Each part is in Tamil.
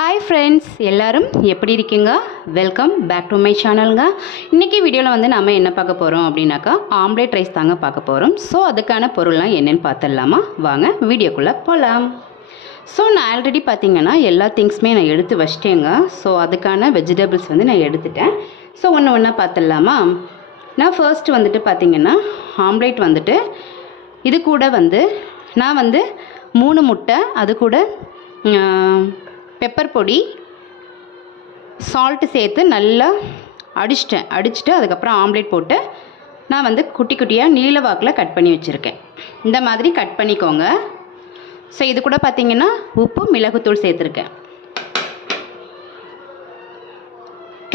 हाय फ्रेंड्स எல்லாரும் எப்படி இருக்கீங்க வெல்கம் பேக் டு மை சேனல்ங்க இன்னைக்கு வீடியோல வந்து நாம என்ன பார்க்க போறோம் அப்படினாக்கா ஆம்லெட் ரைஸ் தாங்க பார்க்க போறோம் சோ அதுக்கான பொருள்லாம் என்னன்னு பார்த்தலாமா வாங்க வீடியோக்குள்ள போலாம் சோ நான் ஆல்ரெடி பாத்தீங்கன்னா எல்லா திங்ஸ்மே நான் எடுத்து வச்சிட்டேங்க சோ அதுக்கான வெஜிடபிள்ஸ் வந்து நான் எடுத்துட்டேன் சோ ஒவ்வொண்ணா பார்த்தலாமா நான் ஃபர்ஸ்ட் வந்துட்டு பாத்தீங்கன்னா ஆம்லெட் வந்துட்டு இது கூட வந்து நான் வந்து 3 முட்டை அது கூட பெப்பர் பொடி சால்ட் சேர்த்து நல்லா அடிச்சிட்டு அதுக்கப்புறம் ஆம்லெட் போட்டு நான் வந்து குட்டி குட்டியாக நீல வாக்கில் கட் பண்ணி வச்சுருக்கேன் இந்த மாதிரி கட் பண்ணிக்கோங்க ஸோ இது கூட பார்த்தீங்கன்னா உப்பு மிளகுத்தூள் சேர்த்துருக்கேன்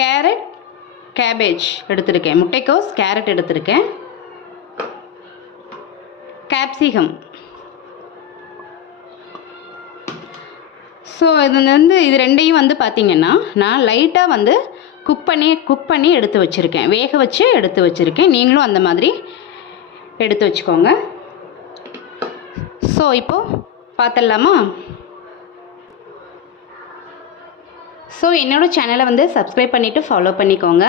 கேரட் கேபேஜ் எடுத்துருக்கேன் முட்டைக்கோஸ் கேரட் எடுத்துருக்கேன் கேப்சிகம் ஸோ இது ரெண்டையும் வந்து பார்த்திங்கன்னா நான் லைட்டாக வந்து குக் பண்ணி எடுத்து வச்சுருக்கேன் வேக வச்சு எடுத்து வச்சுருக்கேன் நீங்களும் அந்த மாதிரி எடுத்து வச்சுக்கோங்க ஸோ இப்போது பார்த்துடலாமா ஸோ என்னோடய சேனலை வந்து சப்ஸ்கிரைப் பண்ணிவிட்டு ஃபாலோ பண்ணிக்கோங்க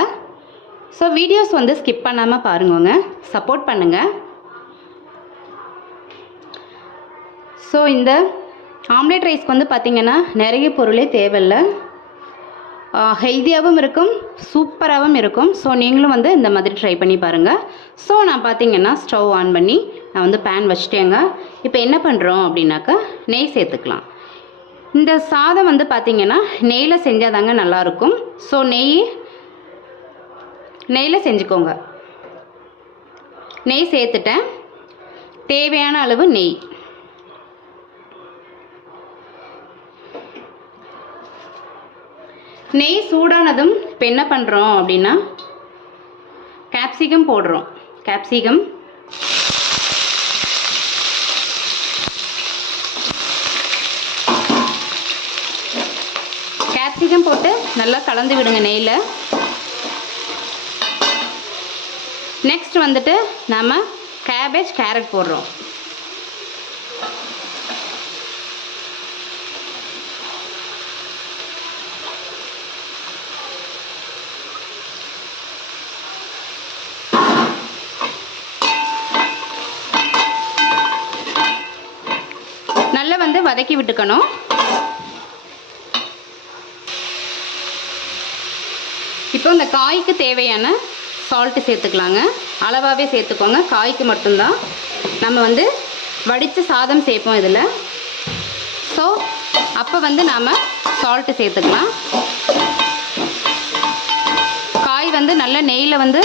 ஸோ வீடியோஸ் வந்து ஸ்கிப் பண்ணாமல் பாருங்கங்க சப்போர்ட் பண்ணுங்கள் ஸோ இந்த ஆம்லெட் ரைஸ்க்கு வந்து பார்த்திங்கன்னா நிறைய பொருளே தேவையில்லை ஹெல்த்தியாகவும் இருக்கும் சூப்பராகவும் இருக்கும் ஸோ நீங்களும் வந்து இந்த மாதிரி ட்ரை பண்ணி பாருங்கள் ஸோ நான் பார்த்திங்கன்னா ஸ்டவ் ஆன் பண்ணி நான் வந்து பேன் வச்சுட்டேங்க இப்போ என்ன பண்ணுறோம் அப்படின்னாக்கா நெய் சேர்த்துக்கலாம் இந்த சாதம் வந்து பார்த்திங்கன்னா நெய்யில் செஞ்சால் தாங்க நல்லாயிருக்கும் ஸோ நெய்யில் செஞ்சுக்கோங்க நெய் சேர்த்துட்டேன் தேவையான அளவு நெய் நெய் சூடானதும் இப்போ என்ன பண்ணுறோம் அப்படின்னா கேப்சிகம் போடுறோம் கேப்சிகம் போட்டு நல்லா கலந்து விடுங்க நெய்யில் நெக்ஸ்ட் வந்துட்டு நம்ம கேபேஜ் கேரட் போடுறோம் நல்லா வந்து வதக்கி விட்டுக்கணும் இப்போ இந்த காய்க்கு தேவையான சால்ட்டு சேர்த்துக்கலாங்க அளவாகவே சேர்த்துக்கோங்க காய்க்கு மட்டும்தான் நம்ம வந்து வடித்த சாதம் சேர்ப்போம் இதில் ஸோ அப்போ வந்து நாம் சால்ட்டு சேர்த்துக்கலாம் காய் வந்து நல்ல நெய்யில் வந்து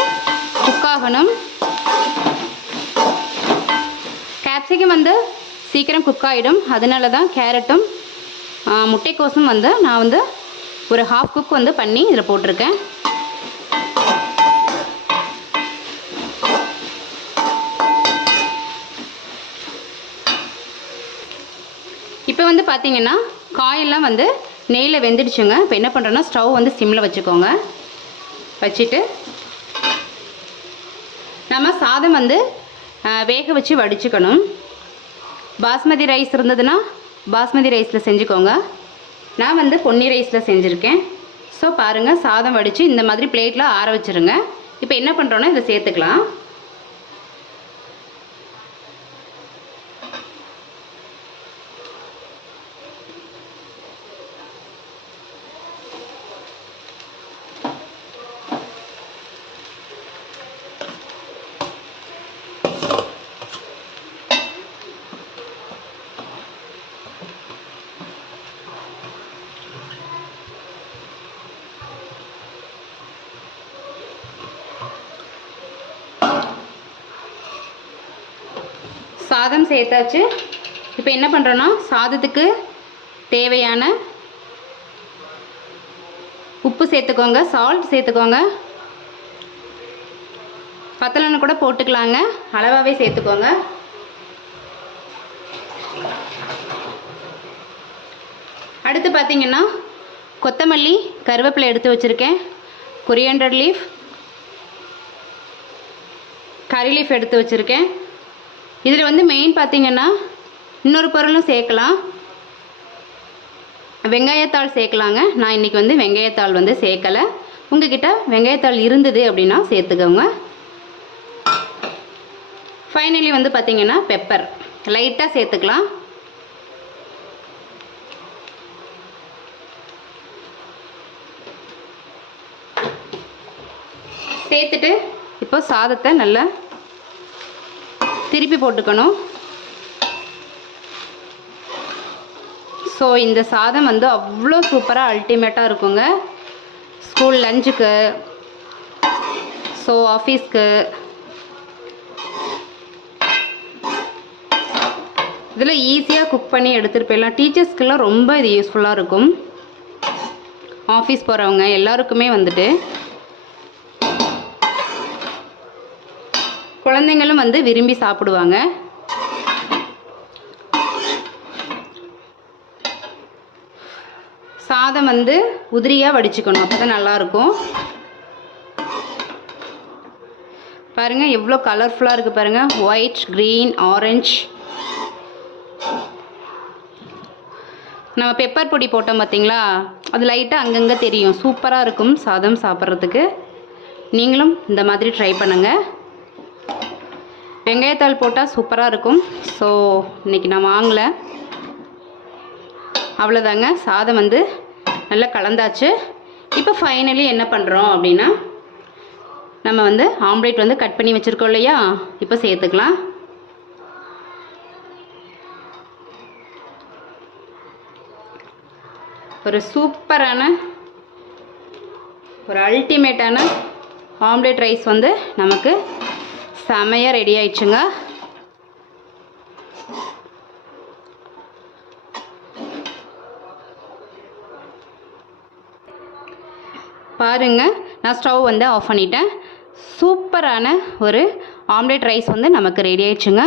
குக் ஆகணும் கேப்சிகம் வந்து சீக்கிரம் குக் ஆகிடும் அதனால தான் கேரட்டும் முட்டைக்கோஸும் வந்து நான் வந்து ஒரு ஹாஃப் குக் வந்து பண்ணி இதில் போட்டிருக்கேன் இப்போ வந்து பார்த்திங்கன்னா காயெல்லாம் வந்து நெய்யில் வெந்துடுச்சுங்க இப்போ என்ன பண்ணுறோன்னா ஸ்டவ் வந்து சிம்மில் வச்சுக்கோங்க வச்சுட்டு நம்ம சாதம் வந்து வேக வச்சு வடிச்சுக்கணும் பாஸ்மதி ரைஸ் இருந்ததுன்னா பாஸ்மதி ரைஸில் செஞ்சுக்கோங்க நான் வந்து பொன்னி ரைஸில் செஞ்சுருக்கேன் ஸோ பாருங்கள் சாதம் வடித்து இந்த மாதிரி பிளேட்டில் ஆற வச்சுருங்க இப்போ என்ன பண்ணுறோன்னா இதை சேர்த்துக்கலாம் சாதம் சேர்த்தாச்சு இப்போ என்ன பண்ணுறோன்னா சாதத்துக்கு தேவையான உப்பு சேர்த்துக்கோங்க சால்ட் சேர்த்துக்கோங்க பத்தலன்னு கூட போட்டுக்கலாங்க அளவாகவே சேர்த்துக்கோங்க அடுத்து பார்த்திங்கன்னா கொத்தமல்லி கருவேப்பிலை எடுத்து வச்சுருக்கேன் கொரியாண்டர் லீஃப் கறி லீஃப் எடுத்து வச்சுருக்கேன் இதில் வந்து மெயின் பார்த்திங்கன்னா இன்னொரு பொருளும் சேர்க்கலாம் வெங்காயத்தாள் சேர்க்கலாங்க. நான் இன்றைக்கி வந்து வெங்காயத்தாள் வந்து சேர்க்கலை. உங்ககிட்ட வெங்காயத்தாள் இருந்தது அப்படின்னா சேர்த்துக்கோங்க. ஃபைனலி வந்து பார்த்திங்கன்னா பெப்பர் லைட்டாக சேர்த்துக்கலாம். சேர்த்துட்டு இப்போ சாதத்தை நல்லா திருப்பி போட்டுக்கணும். ஸோ இந்த சாதம் வந்து அவ்வளோ சூப்பராக அல்டிமேட்டாக இருக்குங்க. ஸ்கூல் லஞ்சுக்கு, ஸோ ஆஃபீஸ்க்கு, இதில் ஈஸியாக குக் பண்ணி எடுத்துகிட்டு போயிடலாம். டீச்சர்ஸ்க்கெல்லாம் ரொம்ப இது யூஸ்ஃபுல்லாக இருக்கும். ஆஃபீஸ் போகிறவங்க எல்லாருக்குமே வந்துட்டு, குழந்தைங்களும் வந்து விரும்பி சாப்பிடுவாங்க. சாதம் வந்து உதிரியாக வடிச்சுக்கணும், அப்போ தான் நல்லாயிருக்கும். பாருங்கள் எவ்வளோ கலர்ஃபுல்லாக இருக்குது பாருங்கள். White, green, orange. நம்ம பெப்பர் பொடி போட்டோம் பார்த்தீங்களா, அது லைட்டாக அங்கங்கே தெரியும். சூப்பராக இருக்கும் சாதம் சாப்பிட்றதுக்கு. நீங்களும் இந்த மாதிரி ட்ரை பண்ணுங்கள். வெங்காயத்தாள் போட்டால் சூப்பராக இருக்கும். ஸோ இன்றைக்கி நான் வாங்கலை. அவ்வளோதாங்க, சாதம் வந்து நல்லா கலந்தாச்சு. இப்போ ஃபைனலி என்ன பண்ணுறோம் அப்படின்னா, நம்ம வந்து ஆம்லேட் வந்து கட் பண்ணி வச்சுருக்கோம் இல்லையா, இப்போ சேர்த்துக்கலாம். ஒரு சூப்பரான ஒரு அல்டிமேட்டான ஆம்லேட் ரைஸ் வந்து நமக்கு செமையாக ரெடி ஆயிடுச்சுங்க. பாருங்க, நான் ஸ்டவ் வந்து ஆஃப் பண்ணிட்டேன். சூப்பரான ஒரு ஆம்லேட் ரைஸ் வந்து நமக்கு ரெடி ஆயிடுச்சுங்க.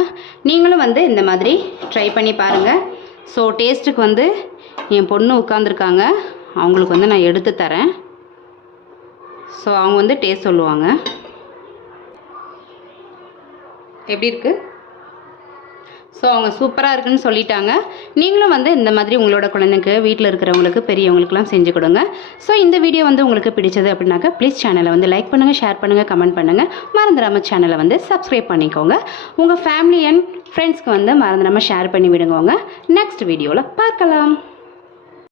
நீங்களும் வந்து இந்த மாதிரி ட்ரை பண்ணி பாருங்கள். ஸோ டேஸ்ட்டுக்கு வந்து என் பொண்ணு உட்காந்துருக்காங்க, அவங்களுக்கு வந்து நான் எடுத்து தரேன். ஸோ அவங்க வந்து டேஸ்ட் சொல்லுவாங்க எப்படி இருக்குது. ஸோ அவங்க சூப்பராக இருக்குன்னு சொல்லிட்டாங்க. நீங்களும் வந்து இந்த மாதிரி உங்களோட குழந்தைக்கு, வீட்டில் இருக்கிறவங்களுக்கு, பெரியவங்களுக்குலாம் செஞ்சு கொடுங்க. ஸோ இந்த வீடியோ வந்து உங்களுக்கு பிடிச்சது அப்படின்னாக்கா ப்ளீஸ் சேனலை வந்து லைக் பண்ணுங்கள், ஷேர் பண்ணுங்கள், கமெண்ட் பண்ணுங்கள். மறந்துடாமல் சேனலை வந்து சப்ஸ்கிரைப் பண்ணிக்கோங்க. உங்கள் ஃபேமிலி அண்ட் ஃப்ரெண்ட்ஸ்க்கு வந்து மறந்துடாமல் ஷேர் பண்ணி விடுங்க. நெக்ஸ்ட் வீடியோவில் பார்க்கலாம்.